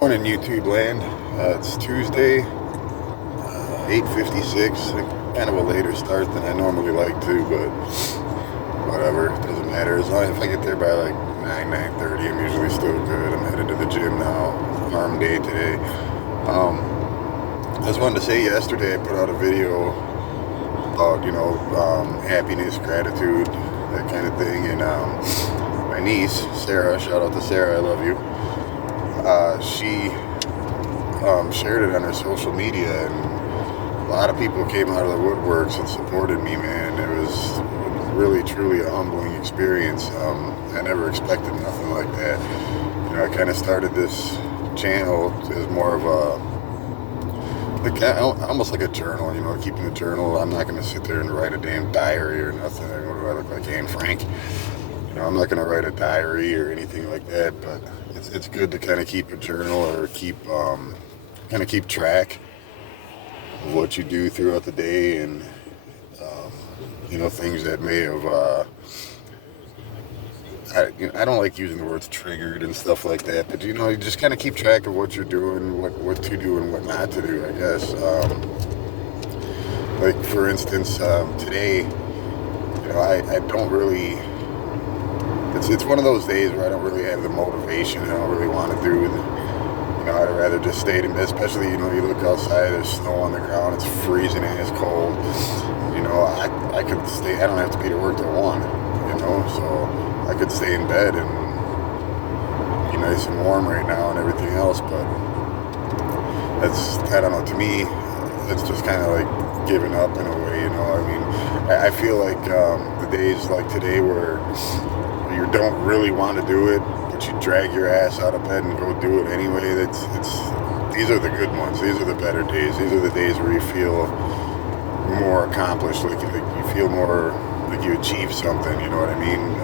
Morning, YouTube land. It's Tuesday, 8:56. Kind of a later start than I normally like to, but whatever. It doesn't matter. As long as if I get there by like 9:30, I'm usually still good. I'm headed to the gym now. Arm day today. I just wanted to say yesterday I put out a video about, happiness, gratitude, that kind of thing. And my niece, Sarah, shout out to Sarah, I love you. She shared it on her social media, and a lot of people came out of the woodworks and supported me, man. It was really, truly a humbling experience. I never expected nothing like that. I kind of started this channel as more of almost like a journal, keeping a journal. I'm not going to sit there and write a damn diary or nothing. What do I look like, Anne Frank? I'm not going to write a diary or anything like that, but it's good to kind of keep a journal or keep track of what you do throughout the day, and things that may have I don't like using the words triggered and stuff like that, but you just kind of keep track of what you're doing, what to do and what not to do, I guess. Like for instance, today, I don't really. It's one of those days where I don't really have the motivation. I don't really want to do the. I'd rather just stay in bed, especially, you look outside, there's snow on the ground, it's freezing and it's cold. I could stay, I don't have to be to work till 1, so I could stay in bed and be nice and warm right now and everything else, but I don't know, to me, it's just kind of like giving up in a way, I feel like the days like today where you don't really want to do it, but you drag your ass out of bed and go do it anyway. These are the good ones. These are the better days. These are the days where you feel more accomplished, like you feel more like you achieved something. You know what I mean?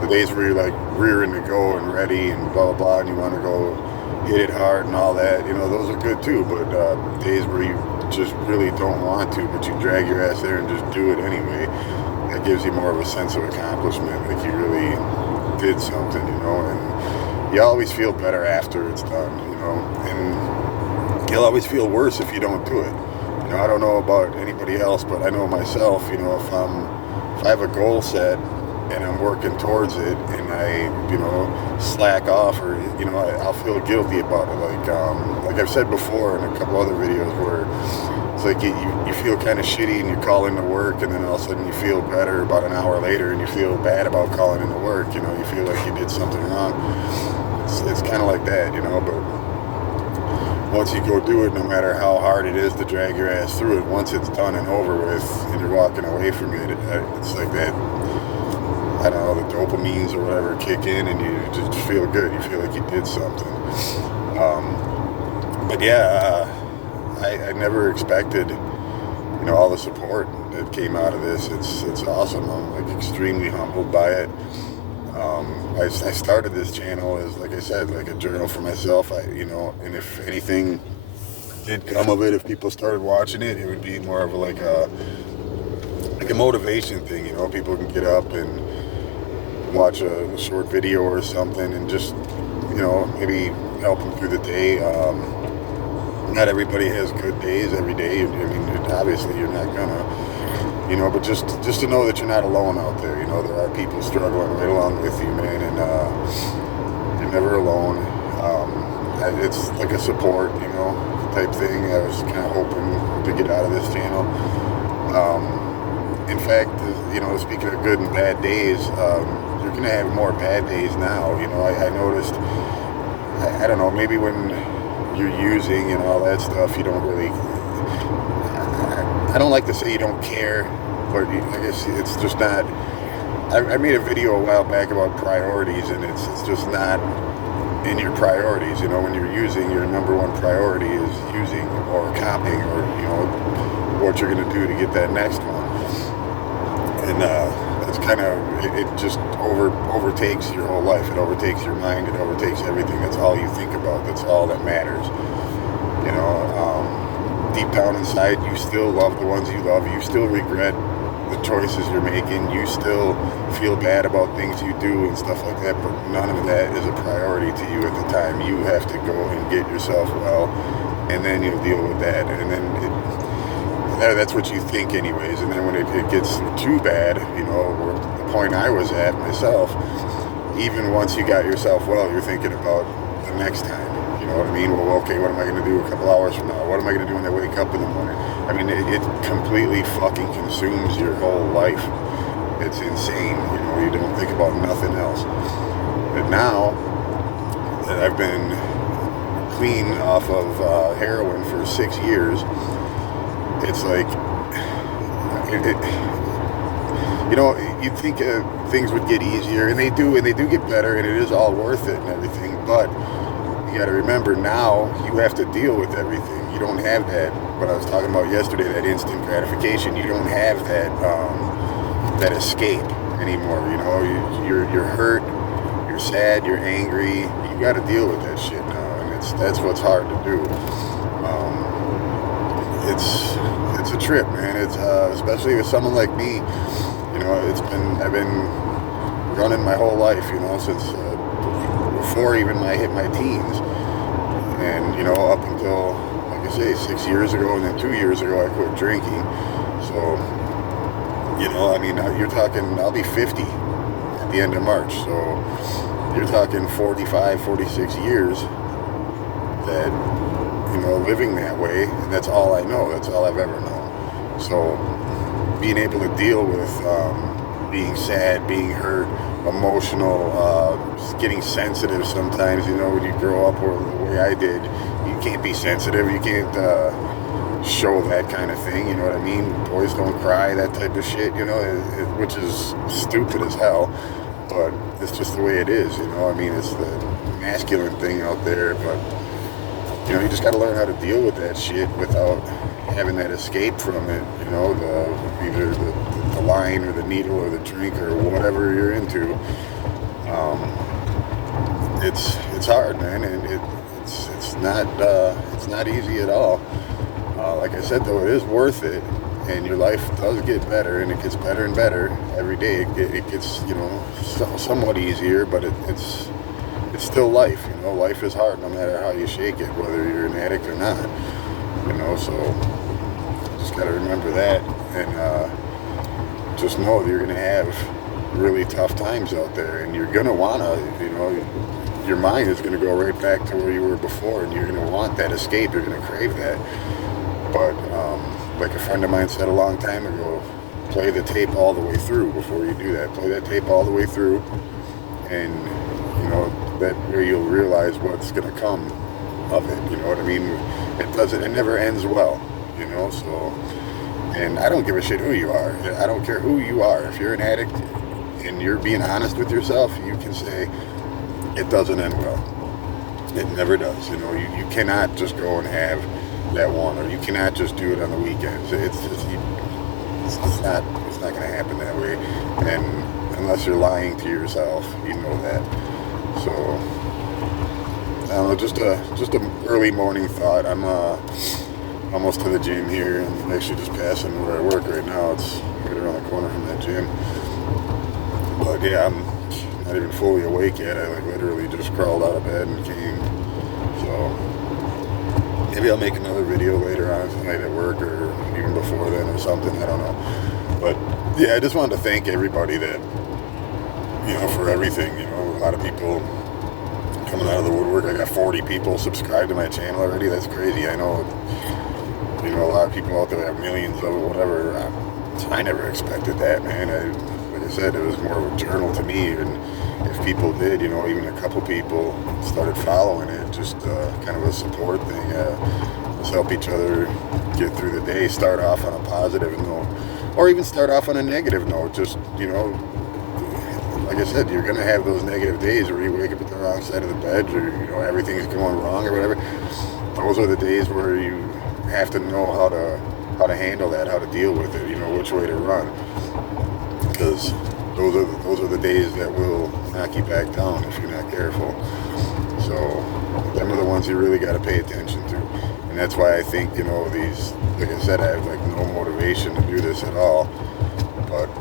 The days where you're like rearing to go and ready and blah blah blah, and you want to go hit it hard and all that. Those are good too. But days where you just really don't want to, but you drag your ass there and just do it anyway. That gives you more of a sense of accomplishment, like you really did something, and you always feel better after it's done, and you'll always feel worse if you don't do it. I don't know about anybody else, but I know myself, if I have a goal set and I'm working towards it and I, slack off or, I'll feel guilty about it. Like I've said before in a couple other videos where it's like you feel kind of shitty and you call into work, and then all of a sudden you feel better about an hour later and you feel bad about calling into work. You feel like you did something wrong. It's kind of like that, but once you go do it, no matter how hard it is to drag your ass through it, once it's done and over with and you're walking away from it, it's like that, I don't know, the dopamines or whatever kick in and you just feel good. You feel like you did something. But yeah, I never expected, all the support that came out of this. It's awesome. I'm like extremely humbled by it. I started this channel as, like I said, like a journal for myself. And if anything did come of it, if people started watching it, it would be more of like a motivation thing. People can get up and watch a short video or something and just, maybe help them through the day. Not everybody has good days every day. Obviously you're not gonna, but just to know that you're not alone out there. There are people struggling right along with you, man, and you're never alone. It's like a support, type thing. I was kind of hoping to get out of this channel. In fact, speaking of good and bad days, you're gonna have more bad days now. I noticed, I don't know, maybe when you're using and all that stuff, you don't really, I don't like to say you don't care, but I guess it's just not. I made a video a while back about priorities, and it's just not in your priorities. When you're using, your number one priority is using or copying or, what you're going to do to get that next one. And that's kind of, it just overtakes your whole life. It overtakes your mind. It overtakes everything. That's all you think about. That's all that matters. Deep down inside, you still love the ones you love. You still regret the choices you're making. You still feel bad about things you do and stuff like that, but none of that is a priority to you at the time. You have to go and get yourself well, and then you'll deal with that. And then that's what you think anyways. And then when it gets too bad, you know, the point I was at myself, even once you got yourself well, you're thinking about the next time. You know what I mean? Well, okay, what am I going to do a couple hours from now? What am I going to do when I wake up in the morning? I mean, it completely fucking consumes your whole life. It's insane. You know, you don't think about nothing else. But now that I've been clean off of heroin for 6 years, it's like, you know, you'd think things would get easier, and they do get better, and it is all worth it and everything, but you got to remember now you have to deal with everything. You don't have that, what I was talking about yesterday, that instant gratification. You don't have that escape anymore. You know, you're hurt, you're sad, you're angry. You got to deal with that shit now, and that's what's hard to do. It's a trip, man. It's especially with someone like me. You know, I've been running my whole life. You know, since before even I hit my teens, and you know, up until, like I say, 6 years ago, and then 2 years ago I quit drinking. So, you know, I mean, you're talking, I'll be 50 at the end of March. So you're talking 45, 46 years that, you know, living that way, and that's all I know. That's all I've ever known. So being able to deal with being sad, being hurt, emotional, getting sensitive sometimes, you know, when you grow up or the way I did, you can't be sensitive, you can't show that kind of thing, you know what I mean? Boys don't cry, that type of shit, you know, which is stupid as hell, but it's just the way it is, you know. I mean, it's the masculine thing out there, but you know, you just got to learn how to deal with that shit without having that escape from it, you know, either the line or the needle or the drink or whatever you're into. It's hard, man, and it's not easy at all. Like I said, though, it is worth it, and your life does get better, and it gets better and better every day. It gets, you know, somewhat easier, but it's still life, you know. Life is hard no matter how you shake it, whether you're an addict or not, you know. So just got to remember that, and just know that you're going to have really tough times out there, and you're going to want to, you know, your mind is going to go right back to where you were before, and you're going to want that escape. You're going to crave that. But like a friend of mine said a long time ago, play the tape all the way through before you do that. Play that tape all the way through, and you know, that where you'll realize what's going to come of it. You know what I mean? It never ends well, you know. So, and I don't give a shit who you are. I don't care who you are. If you're an addict and you're being honest with yourself, you can say it doesn't end well. It never does. You know, you cannot just go and have that one, or you cannot just do it on the weekends. It's not going to happen that way. And unless you're lying to yourself, you know that. So I don't know, just a early morning thought. I'm almost to the gym here, and I'm actually just passing where I work right now. It's right around the corner from that gym. But yeah, I'm not even fully awake yet. I like literally just crawled out of bed and came. So maybe I'll make another video later on tonight at work, or even before then or something. I don't know. But yeah, I just wanted to thank everybody that, you know, for everything. You know, a lot of people coming out of the woodwork. I got 40 people subscribed to my channel already. That's crazy. I know, you know, a lot of people out there have millions of it, whatever. I never expected that, man. Like I said, it was more of a journal to me, and if people did, you know, even a couple people started following it, just kind of a support thing. Let's help each other get through the day, start off on a positive note, or even start off on a negative note. Just, you know, like I said, you're going to have those negative days where you wake up at the wrong side of the bed, or, you know, everything's going wrong or whatever. Those are the days where you have to know how to handle that, how to deal with it, you know, which way to run. Because those are the days that will knock you back down if you're not careful. So them are the ones you really got to pay attention to. And that's why I think, you know, these, like I said, I have like no motivation to do this at all.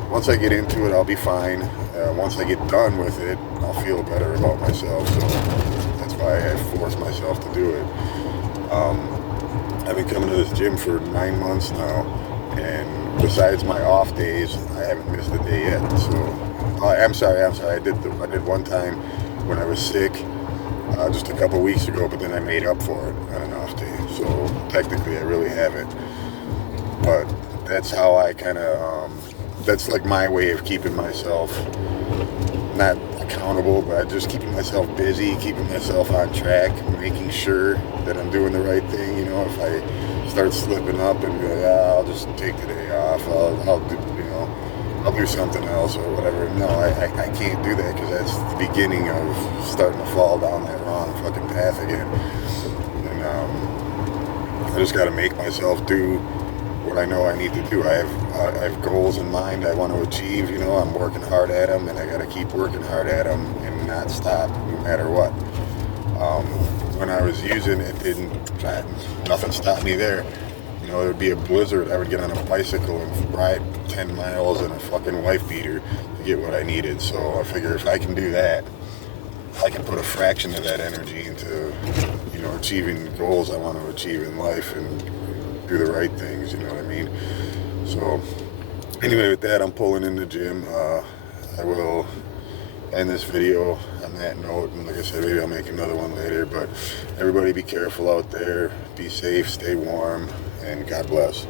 once I get into it, I'll be fine. Once I get done with it, I'll feel better about myself. So that's why I force myself to do it. I've been coming to this gym for 9 months now, and besides my off days, I haven't missed a day yet. So I'm sorry. I did one time when I was sick, just a couple weeks ago, but then I made up for it on an off day. So technically, I really haven't. But that's how I kind of, that's like my way of keeping myself not accountable, but just keeping myself busy, keeping myself on track, making sure that I'm doing the right thing. You know, if I start slipping up and be like, I'll just take the day off, I'll do, you know, I'll do something else or whatever. No, I can't do that, because that's the beginning of starting to fall down that wrong fucking path again. And I just got to make myself do what I know I need to do. I have goals in mind I want to achieve. You know, I'm working hard at them, and I got to keep working hard at them and not stop no matter what. When I was using it, nothing stopped me there. You know, there would be a blizzard, I would get on a bicycle and ride 10 miles in a fucking wife beater to get what I needed. So I figure if I can do that, I can put a fraction of that energy into, you know, achieving the goals I want to achieve in life and do the right things, you know what I mean? So anyway, with that, I'm pulling in the gym. I will end this video on that note, and like I said, maybe I'll make another one later. But everybody be careful out there, be safe, stay warm, and God bless.